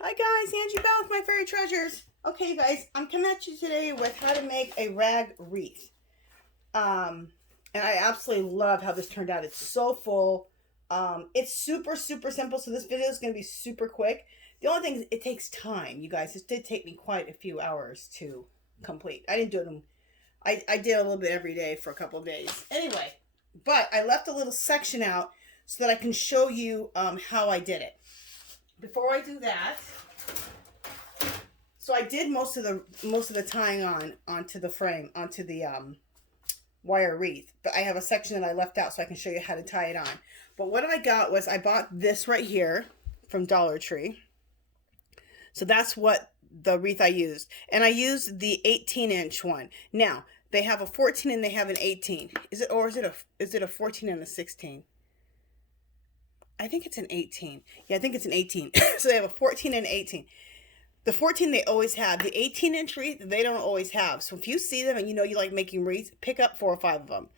Hi guys, Angie Bell with My Fairy Treasures. Okay, you guys, I'm coming at you today with how to make a rag wreath. Um, and I absolutely love how this turned out. It's so full. It's super simple. So this video is going to be super quick. The only thing is it takes time, you guys. It did take me quite a few hours to complete. I didn't do it. I did a little bit every day for a couple of days. Anyway, but I left a little section out so that I can show you how I did it. Before I do that, so I did most of the tying onto the frame, onto the wire wreath, but I have a section that I left out so I can show you how to tie it on. But what I got was I bought this right here from Dollar Tree. So that's what the wreath I used, and I used the 18-inch one. Now they have a 14 and they have an 18. Is it a 14 and a 16? I think it's an 18. Yeah, I think it's an 18. So they have a 14 and an 18. The 14 they always have. The 18-inch wreath they don't always have. So if you see them and you know you like making wreaths, pick up 4 or 5 of them.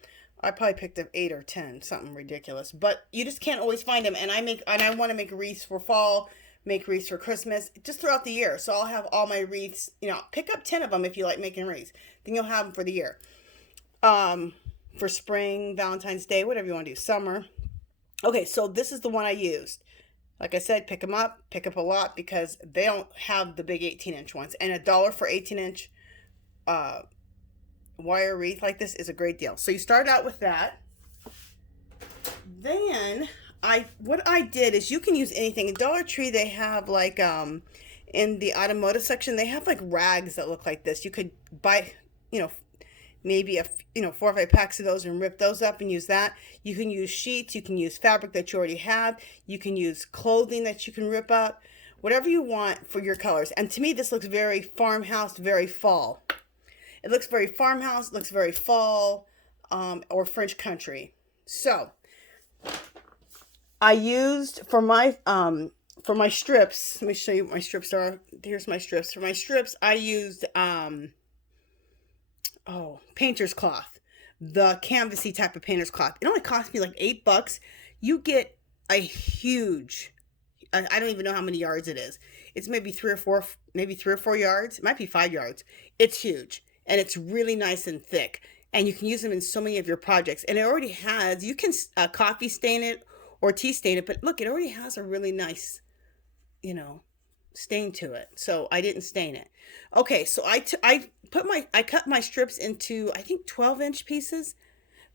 I probably picked up 8 or 10, something ridiculous. But you just can't always find them. And I want to make wreaths for fall, make wreaths for Christmas, just throughout the year. So I'll have all my wreaths. Pick up 10 of them if you like making wreaths. Then you'll have them for the year. For spring, Valentine's Day, whatever you want to do, summer. Okay, so this is the one I used. Like I said, pick them up. Pick up a lot because they don't have the big 18-inch ones. And $1 for 18-inch wire wreath like this is a great deal. So you start out with that. Then what I did is you can use anything. At Dollar Tree they have like in the automotive section they have like rags that look like this. You could buy, maybe 4 or 5 packs of those and rip those up and use that. You can use sheets, you can use fabric that you already have, you can use clothing that you can rip up, whatever you want for your colors. And to me this looks very farmhouse, very fall. It looks very farmhouse, looks very fall, or French country. So I used for my strips, let me show you what my strips are. Here's my strips. For my strips I used painter's cloth, the canvasy type of painter's cloth. It only cost me like $8. You get a huge, I don't even know how many yards it is. It's maybe 3 or 4 yards. It might be 5 yards. It's huge and it's really nice and thick. And you can use them in so many of your projects. And it already has, you can coffee stain it or tea stain it, but look, it already has a really nice, stain to it. So I didn't stain it. Okay, so I cut my strips into I think 12-inch pieces.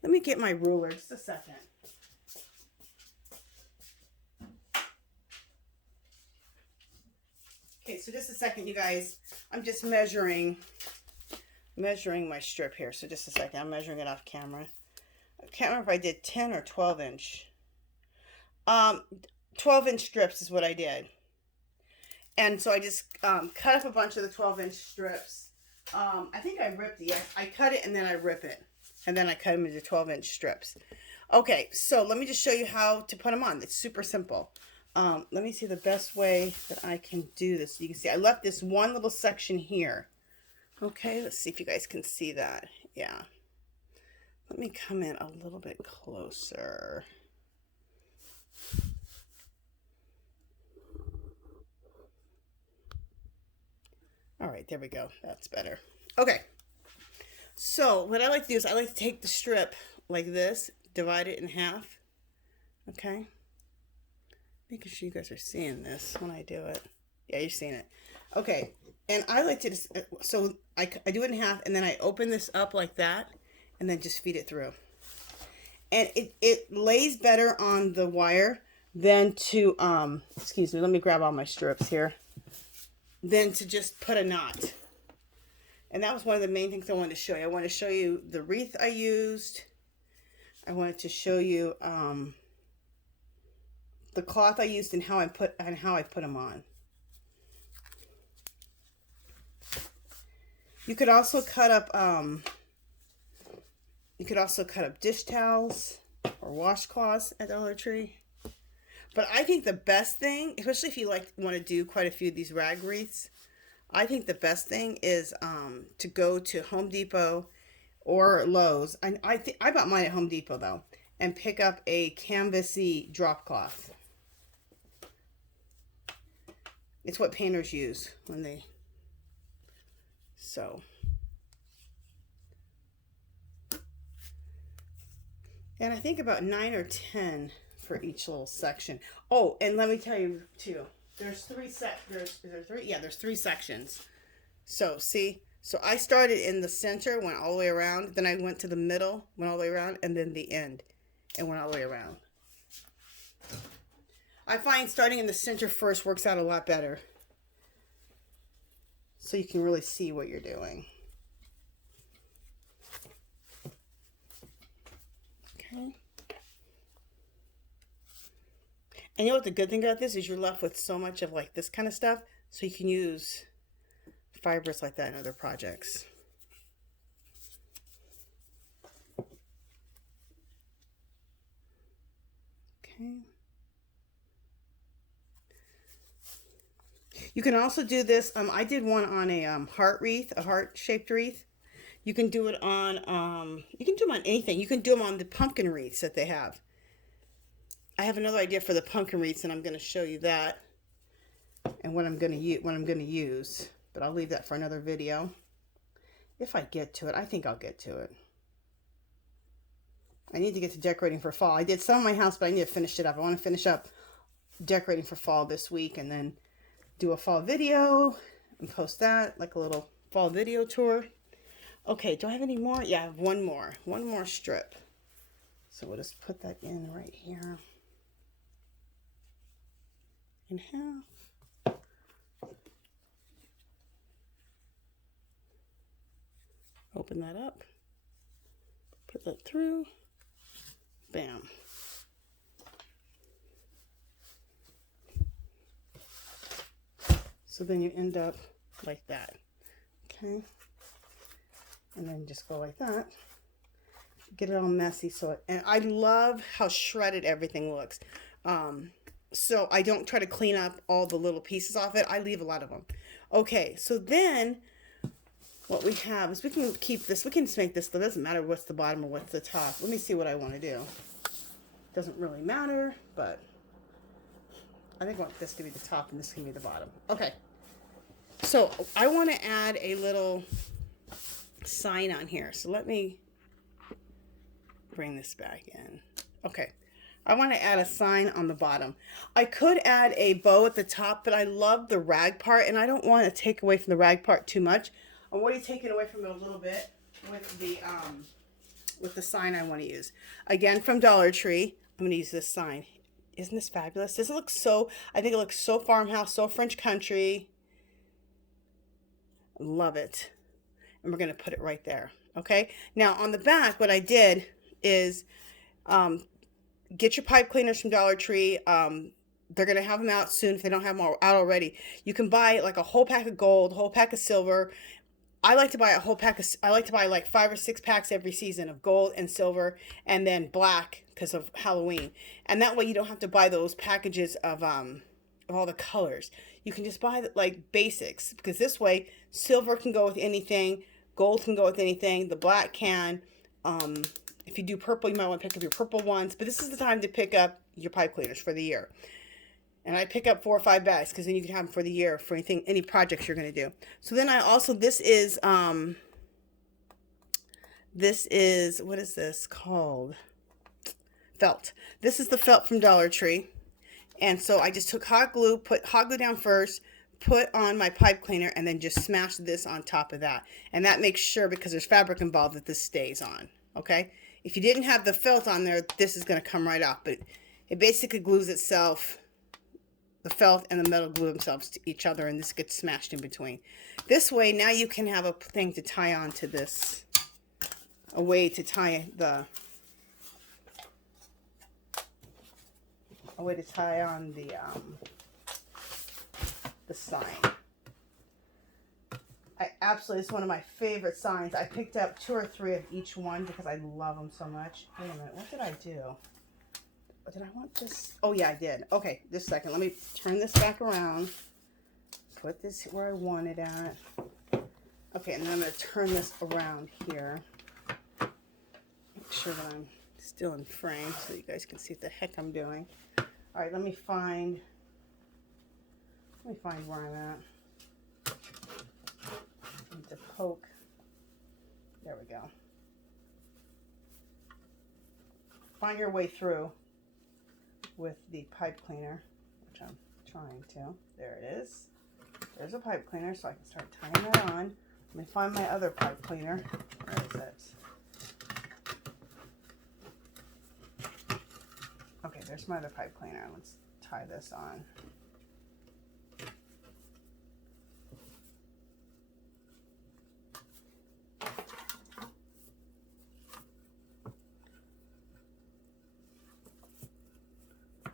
Let me get my ruler just a second. Okay, so just a second, you guys. I'm just measuring my strip here. So just a second. I'm measuring it off camera. I can't remember if I did 10 or 12-inch. 12-inch strips is what I did. And so I just cut up a bunch of the 12-inch strips. I think I ripped it. I cut it and then I rip it. And then I cut them into 12-inch strips. Okay, so let me just show you how to put them on. It's super simple. Let me see the best way that I can do this. You can see I left this one little section here. Okay, let's see if you guys can see that. Yeah. Let me come in a little bit closer. All right, there we go. That's better. Okay. So what I like to do is I like to take the strip like this, divide it in half. Okay. Making sure you guys are seeing this when I do it. Yeah, you're seeing it. Okay. And I like to just, so I do it in half and then I open this up like that and then just feed it through. And it lays better on the wire than to, excuse me, let me grab all my strips here. Than to just put a knot. And that was one of the main things I wanted to show you. I want to show you the wreath I used. I wanted to show you the cloth I used and how I put them on. You could also cut up dish towels or washcloths at Dollar Tree. But I think the best thing, especially if you want to do quite a few of these rag wreaths, I think the best thing is to go to Home Depot or Lowe's. I bought mine at Home Depot though, and pick up a canvasy drop cloth. It's what painters use when they sew. And I think about 9 or 10 for each little section. Oh, and let me tell you too, there's is there three? Yeah, there's 3 sections. So see, so I started in the center, went all the way around, then I went to the middle, went all the way around, and then the end, and went all the way around. I find starting in the center first works out a lot better. So you can really see what you're doing. Okay. And you know what the good thing about this is, you're left with so much of like this kind of stuff, so you can use fibers like that in other projects. Okay. You can also do this. I did one on a heart wreath, a heart-shaped wreath. You can do it on, you can do them on anything. You can do them on the pumpkin wreaths that they have. I have another idea for the pumpkin wreaths, and I'm going to show you that and what I'm going to use. But I'll leave that for another video. If I get to it, I think I'll get to it. I need to get to decorating for fall. I did some of my house, but I need to finish it up. I want to finish up decorating for fall this week, and then do a fall video and post that, like a little fall video tour. Okay, do I have any more? Yeah, I have one more strip. So we'll just put that in right here. In half. Open that up. Put that through. Bam. So then you end up like that. Okay. And then just go like that. Get it all messy. And I love how shredded everything looks. So I don't try to clean up all the little pieces off it. I leave a lot of them. Okay, so then what we have is we can keep this. We can just make this. It doesn't matter what's the bottom or what's the top. Let me see what I want to do. Doesn't really matter, but I think I want this to be the top and this can be the bottom. Okay. So I want to add a little sign on here. So let me bring this back in. Okay. I want to add a sign on the bottom. I could add a bow at the top, but I love the rag part, and I don't want to take away from the rag part too much. I'm already taking away from it a little bit with the sign I want to use. Again, from Dollar Tree, I'm going to use this sign. Isn't this fabulous? Doesn't it look so, I think it looks so farmhouse, so French country. Love it. And we're going to put it right there. Okay. Now on the back, what I did is, get your pipe cleaners from Dollar Tree. They're going to have them out soon if they don't have them out already. You can buy like a whole pack of gold, a whole pack of silver. I like to buy like 5 or 6 packs every season of gold and silver, and then black because of Halloween. And that way you don't have to buy those packages of all the colors. You can just buy like basics, because this way silver can go with anything, gold can go with anything, the black can. If you do purple, you might want to pick up your purple ones. But this is the time to pick up your pipe cleaners for the year. And I pick up 4 or 5 bags, because then you can have them for the year for any projects you're going to do. So then I also, this is, what is this called? Felt. This is the felt from Dollar Tree. And so I just took hot glue, put hot glue down first, put on my pipe cleaner, and then just smash this on top of that. And that makes sure, because there's fabric involved, that this stays on. Okay? If you didn't have the felt on there, this is going to come right off. But it basically glues itself. The felt and the metal glue themselves to each other, and this gets smashed in between. This way, now you can have a thing to tie on to this. A way to tie on the sign. It's one of my favorite signs. I picked up 2 or 3 of each one because I love them so much. Wait a minute, what did I do? Did I want this? Oh yeah, I did. Okay, just a second. Let me turn this back around. Put this where I want it at. Okay, and then I'm going to turn this around here. Make sure that I'm still in frame so you guys can see what the heck I'm doing. All right, let me find Let me find where I'm at. I need to poke. There we go. Find your way through with the pipe cleaner, which I'm trying to. There it is. There's a pipe cleaner, so I can start tying that on. Let me find my other pipe cleaner. Where is it? Okay, there's my other pipe cleaner. Let's tie this on.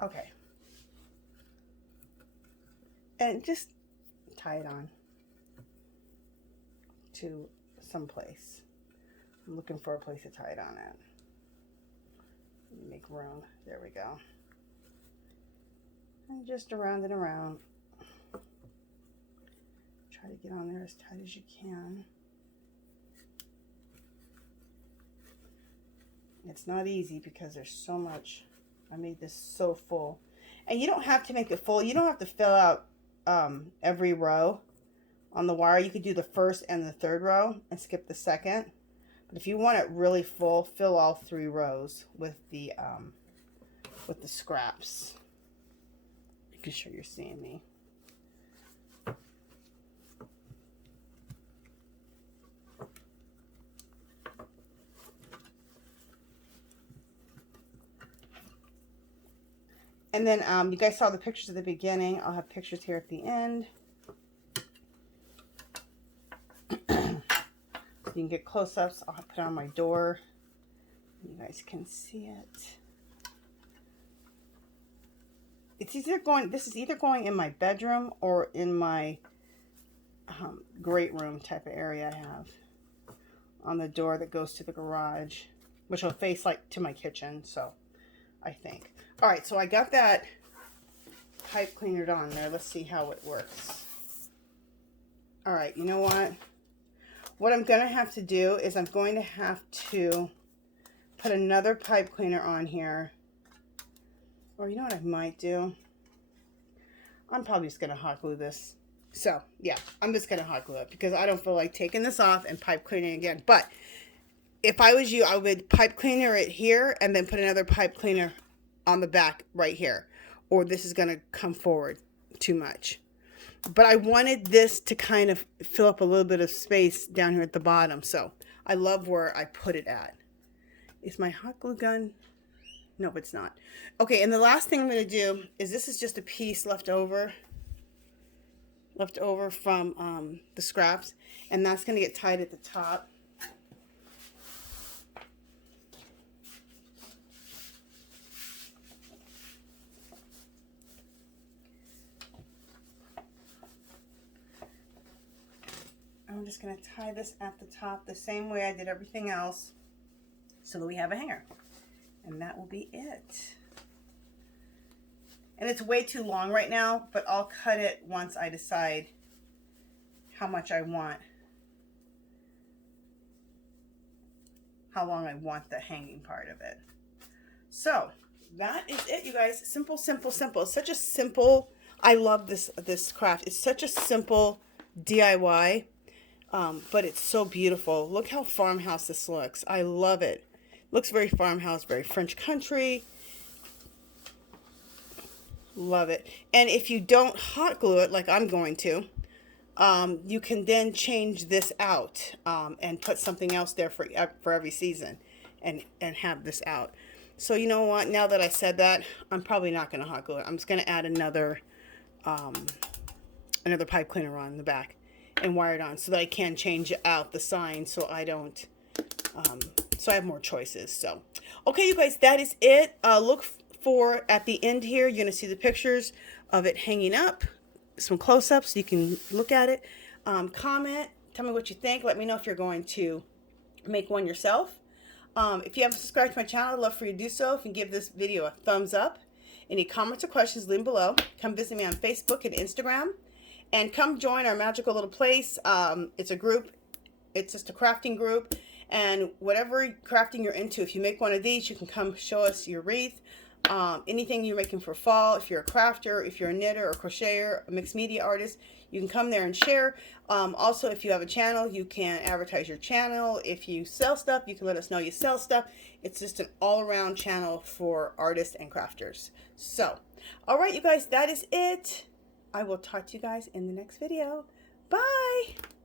Okay. And just tie it on to some place. I'm looking for a place to tie it on at. Make room. There we go. And just around and around. Try to get on there as tight as you can. It's not easy because there's so much. I made this so full. And you don't have to make it full. You don't have to fill out every row on the wire. You could do the first and the third row and skip the second. But if you want it really full, fill all 3 rows with the scraps. You can sure you're seeing me. And then you guys saw the pictures at the beginning. I'll have pictures here at the end. So you can get close-ups. I'll put it on my door. You guys can see it. It's either going, this is either going in my bedroom or in my great room type of area I have on the door that goes to the garage, which will face like to my kitchen, so I think. All right, so I got that pipe cleanered on there. Let's see how it works. All right, you know what? What I'm going to have to do is I'm going to have to put another pipe cleaner on here. Or you know what I might do? I'm probably just going to hot glue this. So, yeah, I'm just going to hot glue it because I don't feel like taking this off and pipe cleaning again. But if I was you, I would pipe cleaner it here and then put another pipe cleaner on the back right here. Or this is going to come forward too much. But I wanted this to kind of fill up a little bit of space down here at the bottom. So I love where I put it at. Is my hot glue gun? No, it's not. Okay, and the last thing I'm going to do is this is just a piece left over from the scraps. And that's going to get tied at the top. I'm just going to tie this at the top the same way I did everything else so that we have a hanger. And that will be it. And it's way too long right now, but I'll cut it once I decide how much I want, how long I want the hanging part of it. So that is it, you guys. Simple, simple, simple. It's such a simple, I love this craft. It's such a simple DIY. But it's so beautiful. Look how farmhouse this looks. I love it. Looks very farmhouse, very French country. Love it. And if you don't hot glue it like I'm going to, you can then change this out and put something else there for every season and have this out. So you know what? Now that I said that, I'm probably not going to hot glue it. I'm just going to add another pipe cleaner on the back and wire it on so that I can change out the sign so I don't, so I have more choices. So, okay, you guys, that is it. Look for, at the end here, you're going to see the pictures of it hanging up, some close-ups so you can look at it. Comment, tell me what you think. Let me know if you're going to make one yourself. If you haven't subscribed to my channel, I'd love for you to do so. If you can give this video a thumbs up. Any comments or questions, leave them below. Come visit me on Facebook and Instagram. And come join our magical little place. It's a group. It's just a crafting group. And whatever crafting you're into, if you make one of these, you can come show us your wreath. anything you're making for fall. If you're a crafter, if you're a knitter or crocheter, a mixed media artist, you can come there and share. Also, if you have a channel, you can advertise your channel. If you sell stuff, you can let us know you sell stuff. It's just an all-around channel for artists and crafters. So, all right, you guys, that is it. I will talk to you guys in the next video. Bye!